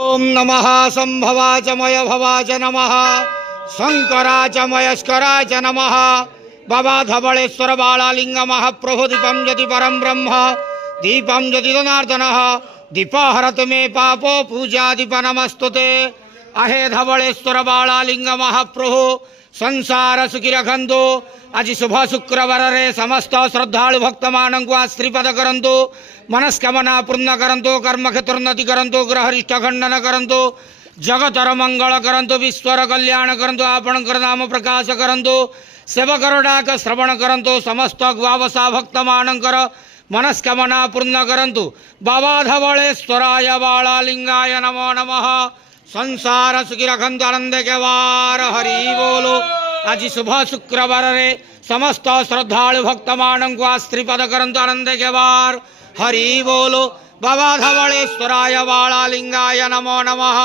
ओम नमः संभवाच मय भवाच नमः शंकराच मयस्कराच नमः बाबा धवलेश्वर बालालिंग महाप्रभु दीपं यदि परम ब्रह्म दीपं यदि जनार्दनः दीपहरतु मे पापो पूजा दीप नमस्तुते अहे धवलेश्वर बालालिंग महाप्रभु संसार सुखी रखंतु आज शुभ शुक्रवार रे समस्त श्रद्धालु भक्त मानक आश्रीपद करंतु मनस्कामना पूर्ण करंतु कर्म क्षेत्रोन्नति करंतु ग्रहरिष्ठ खंडन करंतु जगतर मंगल करंतु विश्वर कल्याण करंतु आपणकर नाम प्रकाश करंतु सेवकर डाक श्रवण करंतु समस्त ग्वावसा भक्त मानकर मनस्कामना पूर्ण करंतु बाबा धवलेश्वराय बालालिंगाय नमो नमः संसार सुखी रखंतु आनंद के वार हरि बोलो आज शुभ शुक्रवार रे समस्त श्रद्धालु भक्त मानक आश्रीपद करंतु आनंद के वार हरि बोलो बाबा धवलेश्वराय बालालिंगाय नमो नमः।